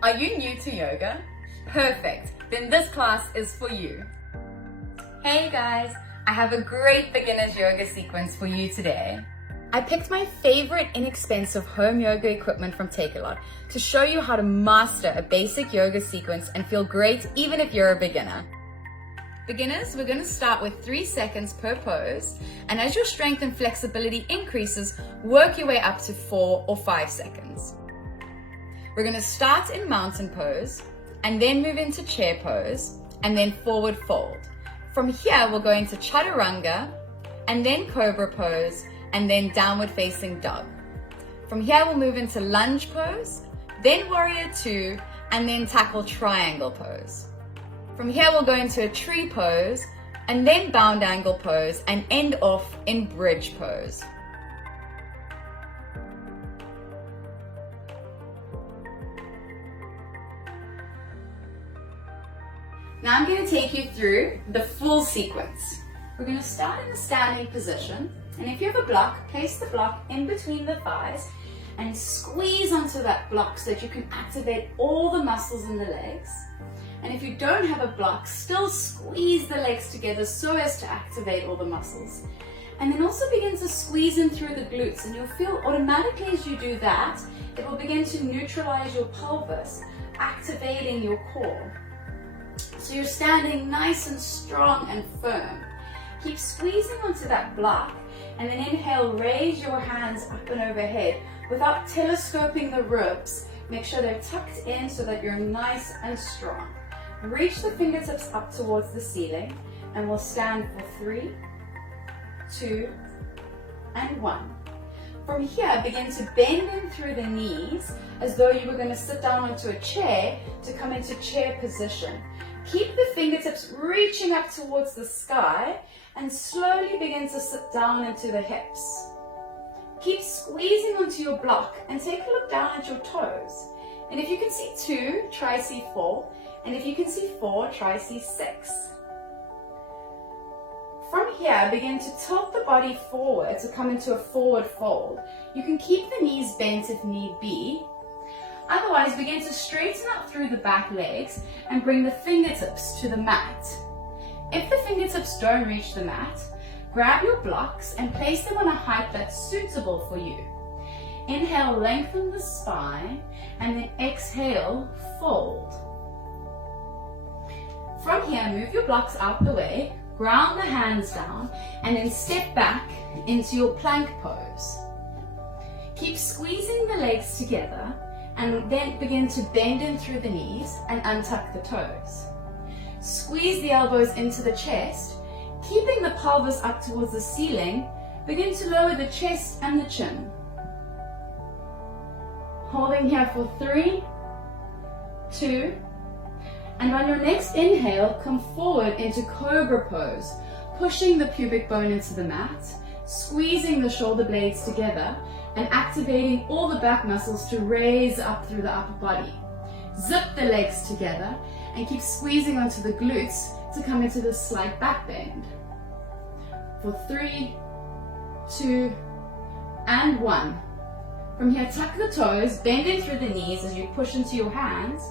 Are you new to yoga? Perfect, then this class is for you. Hey guys, I have a great beginner's yoga sequence for you today. I picked my favorite inexpensive home yoga equipment from Takealot to show you how to master a basic yoga sequence and feel great even if you're a beginner. Beginners, we're going to start with 3 seconds per pose, and as your strength and flexibility increases, work your way up to 4 or 5 seconds. We're going to start in mountain pose, and then move into chair pose, and then forward fold. From here, we'll go into chaturanga, and then cobra pose, and then downward facing dog. From here, we'll move into lunge pose, then warrior 2, and then tackle triangle pose. From here, we'll go into a tree pose, and then bound angle pose, and end off in bridge pose. Now I'm going to take you through the full sequence. We're going to start in the standing position, and if you have a block, place the block in between the thighs and squeeze onto that block so that you can activate all the muscles in the legs. And if you don't have a block, still squeeze the legs together so as to activate all the muscles. And then also begin to squeeze in through the glutes, and you'll feel automatically as you do that, it will begin to neutralize your pelvis, activating your core. So you're standing nice and strong and firm. Keep squeezing onto that block, and then inhale, raise your hands up and overhead without telescoping the ribs. Make sure they're tucked in so that you're nice and strong. Reach the fingertips up towards the ceiling, and we'll stand for 3, 2, and 1. From here, begin to bend in through the knees as though you were going to sit down onto a chair to come into chair position. Keep the fingertips reaching up towards the sky and slowly begin to sit down into the hips. Keep squeezing onto your block and take a look down at your toes. And if you can see 2, try see 4. And if you can see 4, try see 6. From here, begin to tilt the body forward to come into a forward fold. You can keep the knees bent if need be. Otherwise, begin to straighten out through the back legs and bring the fingertips to the mat. If the fingertips don't reach the mat, grab your blocks and place them on a height that's suitable for you. Inhale, lengthen the spine, and then exhale, fold. From here, move your blocks out the way, ground the hands down, and then step back into your plank pose. Keep squeezing the legs together, and then begin to bend in through the knees and untuck the toes. Squeeze the elbows into the chest, keeping the pelvis up towards the ceiling. Begin to lower the chest and the chin. Holding here for 3, 2, and on your next inhale, come forward into cobra pose, pushing the pubic bone into the mat, squeezing the shoulder blades together, and activating all the back muscles to raise up through the upper body. Zip the legs together and keep squeezing onto the glutes to come into the slight back bend. For 3, 2, and 1. From here, tuck the toes, bend in through the knees as you push into your hands,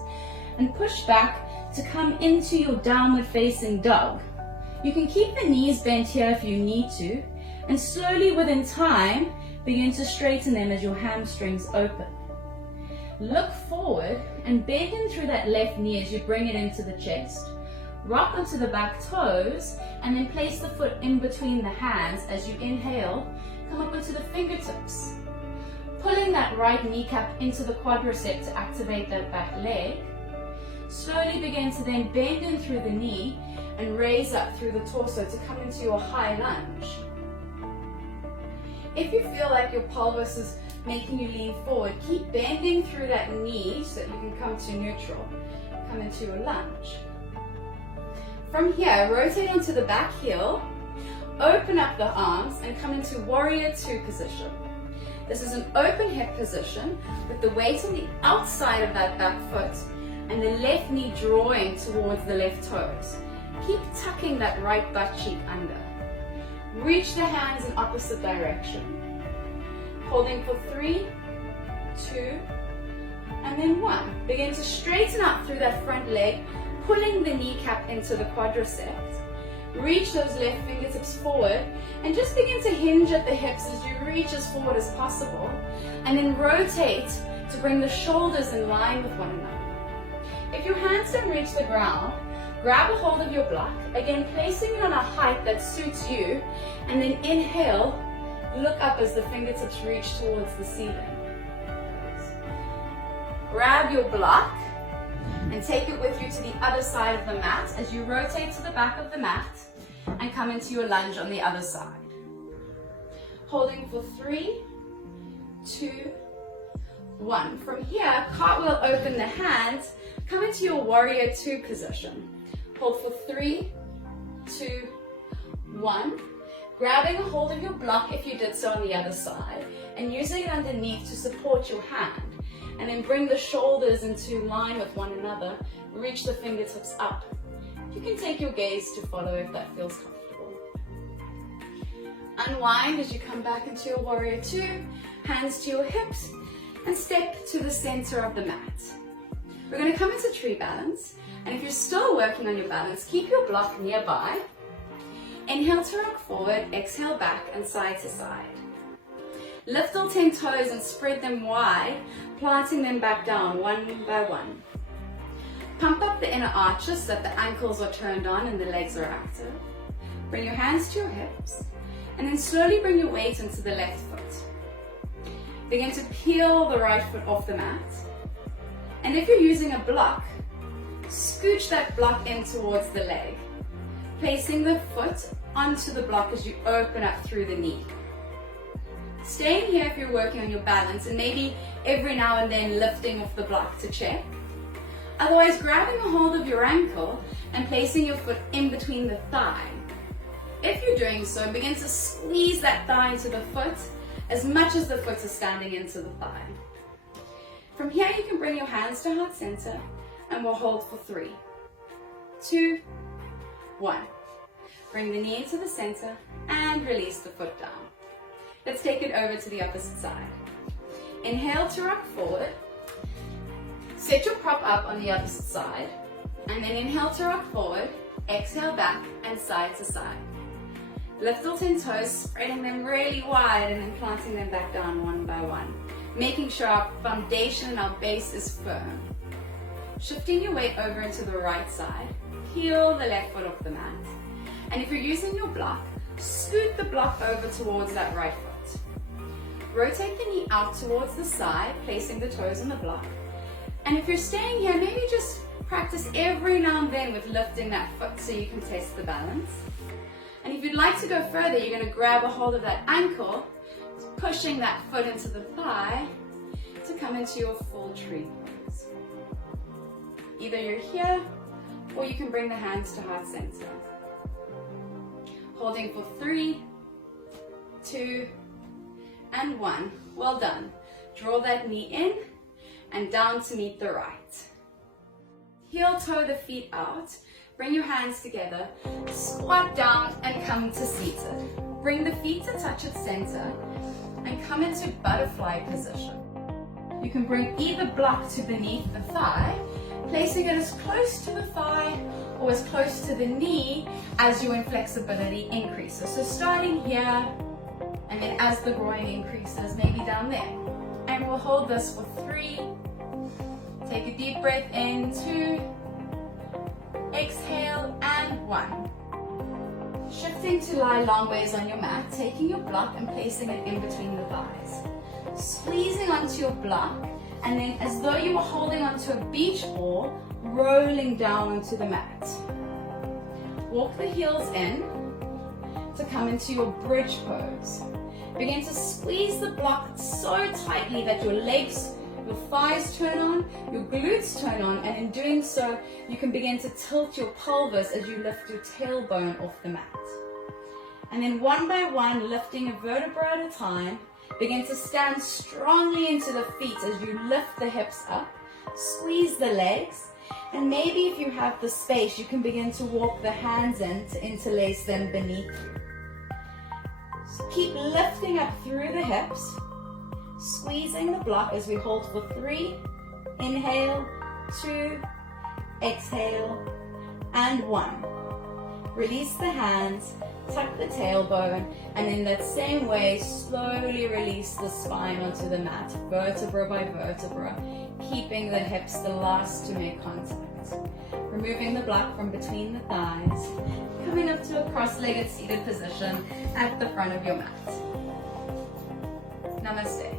and push back to come into your downward facing dog. You can keep the knees bent here if you need to, and slowly within time, begin to straighten them as your hamstrings open. Look forward and bend in through that left knee as you bring it into the chest. Rock onto the back toes, and then place the foot in between the hands as you inhale. Come up onto the fingertips. Pulling that right kneecap into the quadricep to activate that back leg. Slowly begin to then bend in through the knee and raise up through the torso to come into your high lunge. If you feel like your pelvis is making you lean forward, keep bending through that knee so that you can come to neutral. Come into your lunge. From here, rotate onto the back heel, open up the arms and come into warrior 2 position. This is an open hip position with the weight on the outside of that back foot and the left knee drawing towards the left toes. Keep tucking that right butt cheek under. Reach the hands in opposite direction. Holding for 3, 2, and then 1. Begin to straighten out through that front leg, pulling the kneecap into the quadriceps. Reach those left fingertips forward and just begin to hinge at the hips as you reach as forward as possible, and then rotate to bring the shoulders in line with one another. If your hands don't reach the ground, grab a hold of your block, again placing it on a height that suits you, and then inhale, look up as the fingertips reach towards the ceiling. Grab your block and take it with you to the other side of the mat as you rotate to the back of the mat and come into your lunge on the other side. Holding for 3, 2, 1. From here, cartwheel open the hands, come into your warrior 2 position. Hold for 3, 2, 1. Grabbing a hold of your block if you did so on the other side and using it underneath to support your hand. And then bring the shoulders into line with one another. Reach the fingertips up. You can take your gaze to follow if that feels comfortable. Unwind as you come back into your warrior 2, hands to your hips, and step to the center of the mat. We're going to come into tree balance, and if you're still working on your balance, keep your block nearby. Inhale to rock forward, exhale back and side to side. Lift all 10 toes and spread them wide, planting them back down one by one. Pump up the inner arches so that the ankles are turned on and the legs are active. Bring your hands to your hips, and then slowly bring your weight into the left foot. Begin to peel the right foot off the mat. And if you're using a block, scooch that block in towards the leg, placing the foot onto the block as you open up through the knee. Staying here if you're working on your balance, and maybe every now and then lifting off the block to check. Otherwise, grabbing a hold of your ankle and placing your foot in between the thigh. If you're doing so, begin to squeeze that thigh into the foot as much as the foot is standing into the thigh. From here, you can bring your hands to heart center, and we'll hold for 3, 2, 1. Bring the knee into the center and release the foot down. Let's take it over to the opposite side. Inhale to rock forward. Set your prop up on the opposite side. And then inhale to rock forward. Exhale back and side to side. Lift all 10 toes, spreading them really wide and then planting them back down one by one. Making sure our foundation and our base is firm. Shifting your weight over into the right side. Peel the left foot off the mat. And if you're using your block, scoot the block over towards that right foot. Rotate the knee out towards the side, placing the toes on the block. And if you're staying here, maybe just practice every now and then with lifting that foot so you can test the balance. And if you'd like to go further, you're going to grab a hold of that ankle, pushing that foot into the thigh to come into your full tree pose. Either you're here, or you can bring the hands to heart center. Holding for 3, 2, and 1. Well done. Draw that knee in and down to meet the right. Heel toe the feet out. Bring your hands together. Squat down and come to seated. Bring the feet to touch at center and come into butterfly position. You can bring either block to beneath the thigh, placing it as close to the thigh or as close to the knee as your inflexibility increases. So starting here, and then as the groin increases, maybe down there. And we'll hold this for 3. Take a deep breath in, 2, exhale, and 1. Shifting to lie long ways on your mat, taking your block and placing it in between the thighs. Squeezing onto your block, and then as though you were holding onto a beach ball, rolling down onto the mat. Walk the heels in to come into your bridge pose. Begin to squeeze the block so tightly that your legs, your thighs turn on, your glutes turn on, and in doing so, you can begin to tilt your pelvis as you lift your tailbone off the mat. And then one by one, lifting a vertebra at a time, begin to stand strongly into the feet as you lift the hips up, squeeze the legs, and maybe if you have the space, you can begin to walk the hands in to interlace them beneath you. So keep lifting up through the hips, squeezing the block as we hold for 3, Inhale, 2, exhale, and 1. Release the hands, tuck the tailbone, and in that same way, slowly release the spine onto the mat, vertebra by vertebra, keeping the hips the last to make contact. Removing the block from between the thighs, coming up to a cross-legged seated position at the front of your mat. Namaste.